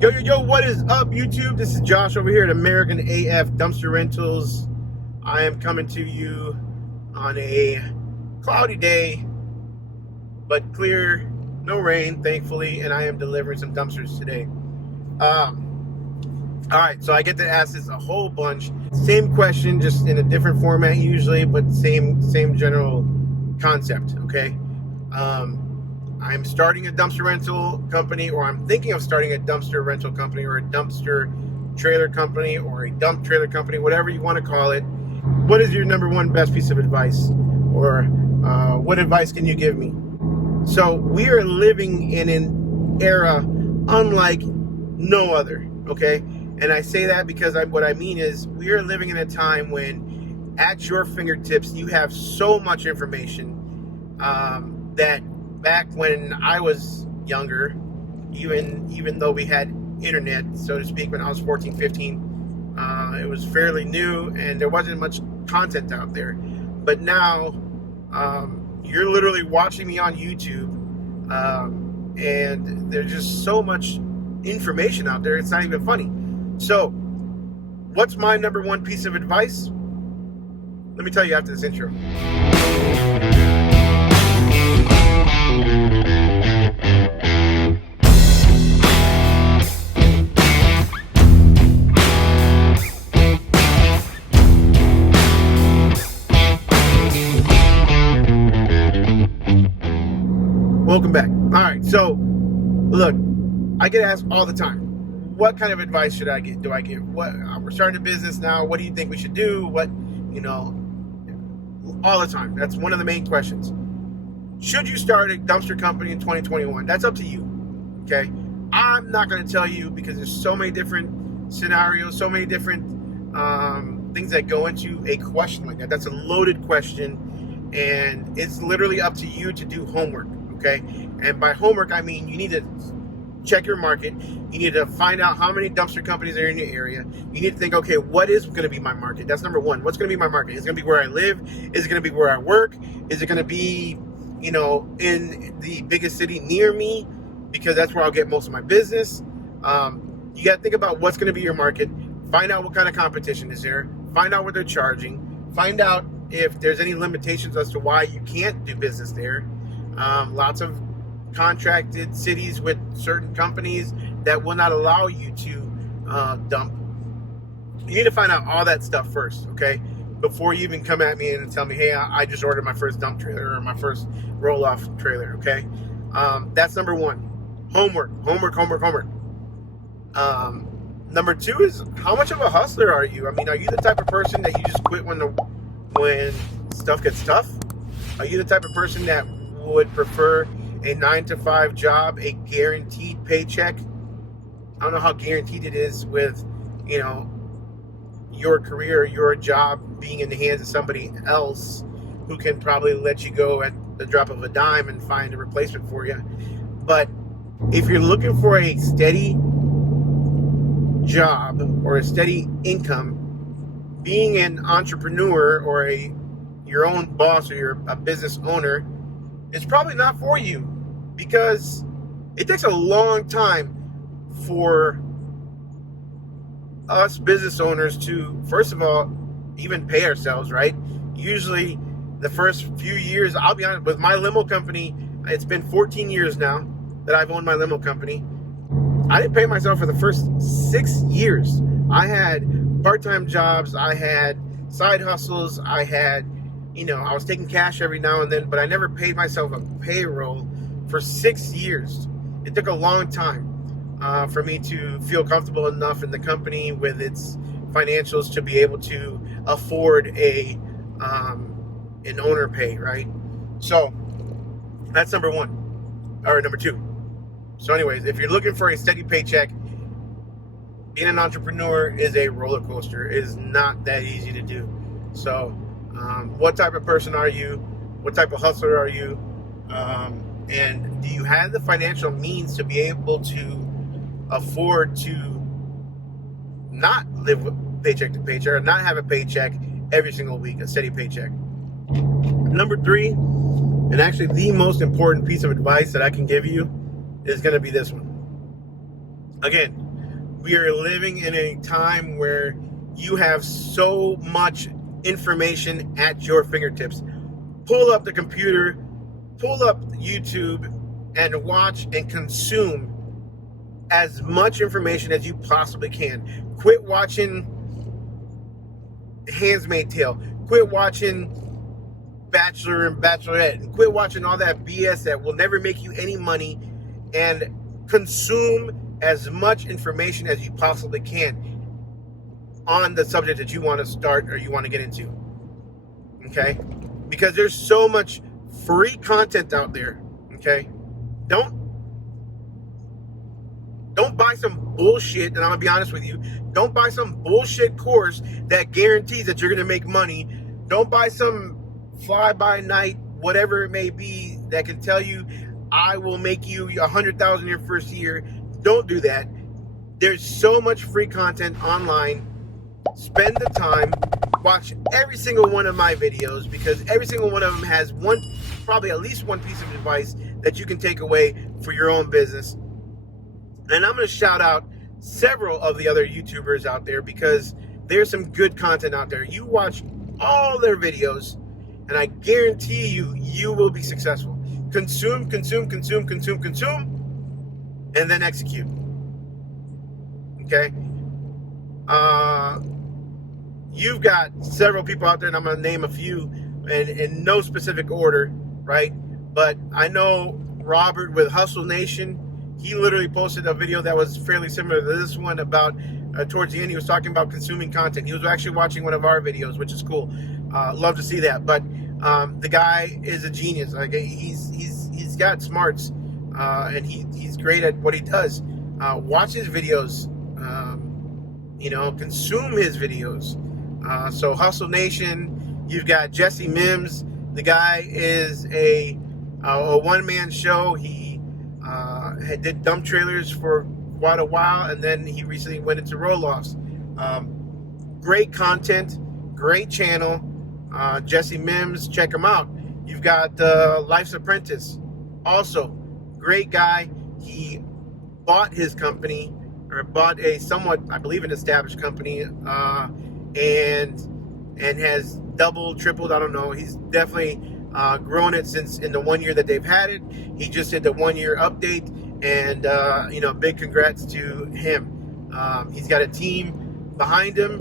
Yo, what is up, YouTube? This is Josh over here at American AF Dumpster Rentals. I am coming to you on a cloudy day, but clear, no rain, thankfully, and I am delivering some dumpsters today. All right, so I get to ask this a whole bunch. Same question, just in a different format usually, but same general concept, okay? I'm starting a dumpster rental company, or I'm thinking of starting a dumpster rental company, or a dumpster trailer company, or a dump trailer company, whatever you want to call it. What is your number one best piece of advice? Or what advice can you give me? So we are living in an era unlike no other, okay? And I say that because what I mean is we are living in a time when at your fingertips you have so much information that back when I was younger, even though we had internet, so to speak, when I was 14, 15, it was fairly new and there wasn't much content out there. But now you're literally watching me on YouTube, and there's just so much information out there, it's not even funny. So what's my number one piece of advice? Let me tell you after this intro. Welcome back. All right, so look, I get asked all the time, what kind of advice should I get? Do I give? What? We're starting a business now. What do you think we should do? What, all the time. That's one of the main questions. Should you start a dumpster company in 2021? That's up to you, okay? I'm not going to tell you because there's so many different scenarios, so many different things that go into a question like that. That's a loaded question, and it's literally up to you to do homework. Okay, and by homework I mean you need to check your market. You need to find out how many dumpster companies are in your area. You need to think, okay, what is going to be my market? That's number one. What's going to be my market? Is it going to be where I live? Is it going to be where I work? Is it going to be, in the biggest city near me? Because that's where I'll get most of my business. You got to think about what's going to be your market. Find out what kind of competition is there. Find out what they're charging. Find out if there's any limitations as to why you can't do business there. Lots of contracted cities with certain companies that will not allow you to dump. You need to find out all that stuff first, okay? Before you even come at me and tell me, hey, I just ordered my first dump trailer or my first roll-off trailer, okay? That's number one. Homework. Number two is, how much of a hustler are you? I mean, are you the type of person that you just quit when stuff gets tough? Are you the type of person that would prefer a 9-to-5 job, a guaranteed paycheck? I don't know how guaranteed it is with, your career, your job being in the hands of somebody else who can probably let you go at the drop of a dime and find a replacement for you. But if you're looking for a steady job or a steady income, being an entrepreneur or your own boss, or you're a business owner, it's probably not for you, because it takes a long time for us business owners to, first of all, even pay ourselves, right? Usually the first few years, I'll be honest, with my limo company, it's been 14 years now that I've owned my limo company. I didn't pay myself for the first 6 years. I had part-time jobs, I had side hustles, I had, I was taking cash every now and then, but I never paid myself a payroll for 6 years. It took a long time for me to feel comfortable enough in the company with its financials to be able to afford an owner pay, right? So that's number one, or number two. So anyways, if you're looking for a steady paycheck, being an entrepreneur is a roller coaster. It is not that easy to do. So what type of person are you? What type of hustler are you? And do you have the financial means to be able to afford to not live paycheck to paycheck, or not have a paycheck every single week, a steady paycheck? Number three, and actually the most important piece of advice that I can give you, is going to be this one. Again, We are living in a time where you have so much information at your fingertips. Pull up the computer, pull up YouTube, and watch and consume as much information as you possibly can. Quit watching Handmaid's Tale. Quit watching Bachelor and Bachelorette. And quit watching all that BS that will never make you any money. And consume as much information as you possibly can on the subject that you want to start or you want to get into. Okay? Because there's so much free content out there. Okay? Don't buy some bullshit, and I'm going to be honest with you. Don't buy some bullshit course that guarantees that you're going to make money. Don't buy some fly-by-night, whatever it may be, that can tell you, I will make you $100,000 your first year. Don't do that. There's so much free content online. Spend the time. Watch every single one of my videos, because every single one of them has probably at least one piece of advice that you can take away for your own business. And I'm going to shout out several of the other YouTubers out there, because there's some good content out there. You watch all their videos, and I guarantee you will be successful. Consume, and then execute. Okay? You've got several people out there, and I'm going to name a few in no specific order, right? But I know Robert with Hustle Nation. He literally posted a video that was fairly similar to this one about, towards the end, he was talking about consuming content. He was actually watching one of our videos, which is cool. Love to see that. But the guy is a genius. Like, he's got smarts, and he's great at what he does. Watch his videos. Consume his videos. So Hustle Nation, you've got Jesse Mims. The guy is a one-man show. He did dump trailers for quite a while, and then he recently went into roll-offs. Great content, great channel. Jesse Mims, check him out. You've got Life's Apprentice, also great guy. He bought his company, or bought a somewhat, I believe, an established company, and has doubled, tripled, I don't know. He's definitely grown it since in the 1 year that they've had it. He just did the 1 year update, and big congrats to him. He's got a team behind him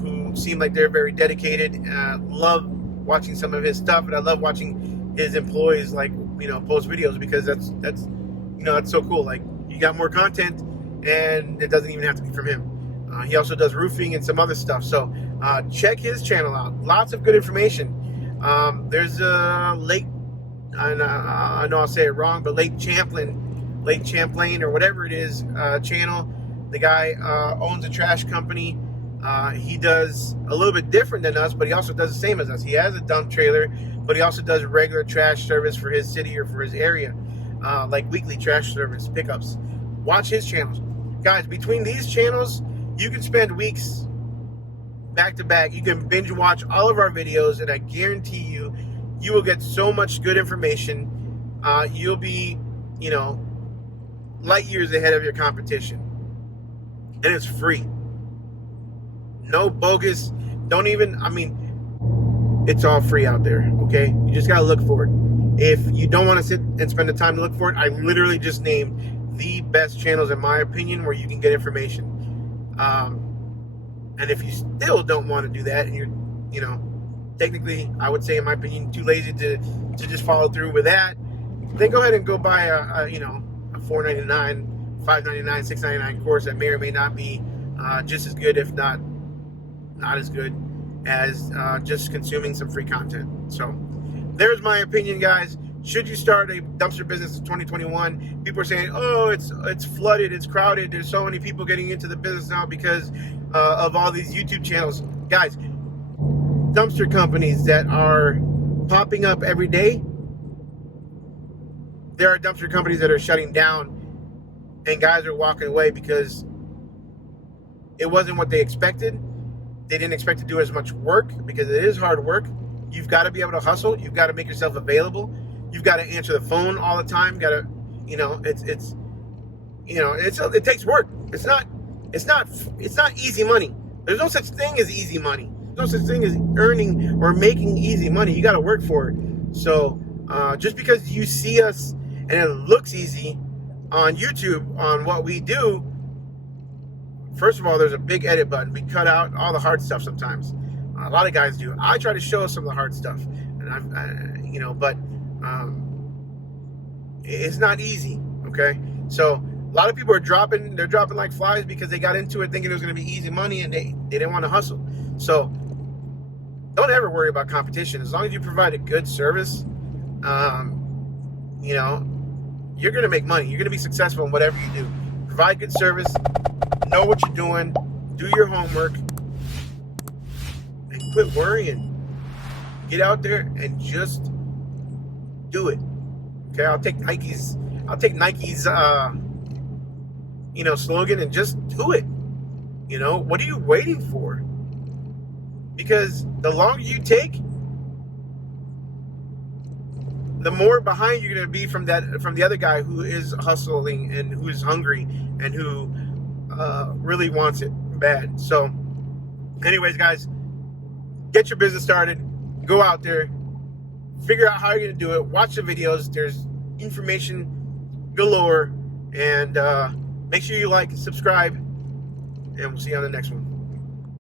who seem like they're very dedicated. Love watching some of his stuff, and I love watching his employees post videos, because that's so cool. Like, you got more content, and it doesn't even have to be from him. He also does roofing and some other stuff. So check his channel out. Lots of good information. There's Lake, I know I'll say it wrong, but Lake Champlain, or whatever it is, channel. The guy owns a trash company. He does a little bit different than us, but he also does the same as us. He has a dump trailer, but he also does regular trash service for his city or for his area, like weekly trash service pickups. Watch his channels. Guys, between these channels, you can spend weeks back to back. You can binge watch all of our videos, and I guarantee you will get so much good information. You'll be, light years ahead of your competition. And it's free. No bogus. It's all free out there, okay? You just got to look for it. If you don't want to sit and spend the time to look for it, I literally just named the best channels, in my opinion, where you can get information. And if you still don't want to do that, and you're, technically, I would say, in my opinion, too lazy to just follow through with that, then go ahead and go buy a $4.99, $5.99, $6.99 course that may or may not be just as good, if not as good as just consuming some free content. So there's my opinion, guys. Should you start a dumpster business in 2021? People are saying, oh, it's flooded, it's crowded. There's so many people getting into the business now because of all these YouTube channels. Guys, dumpster companies that are popping up every day, there are dumpster companies that are shutting down, and guys are walking away because it wasn't what they expected. They didn't expect to do as much work, because it is hard work. You've got to be able to hustle. You've got to make yourself available. You've got to answer the phone all the time. It takes work. It's not It's not easy money. There's no such thing as easy money. There's no such thing as earning or making easy money. You got to work for it. So just because you see us and it looks easy on YouTube on what we do, first of all, there's a big edit button. We cut out all the hard stuff sometimes. A lot of guys do. I try to show some of the hard stuff, and but it's not easy. Okay, so a lot of people are dropping like flies because they got into it thinking it was going to be easy money, and they didn't want to hustle. So don't ever worry about competition. As long as you provide a good service, you're going to make money. You're going to be successful in whatever you do. Provide good service, know what you're doing, do your homework, and quit worrying. Get out there and just do it. Okay, I'll take Nike's slogan and just do it. What are you waiting for? Because the longer you take, the more behind you're going to be from the other guy who is hustling and who is hungry and who really wants it bad. So anyways, guys, get your business started. Go out there, figure out how you're going to do it. Watch the videos. There's information galore. And make sure you like and subscribe. And we'll see you on the next one.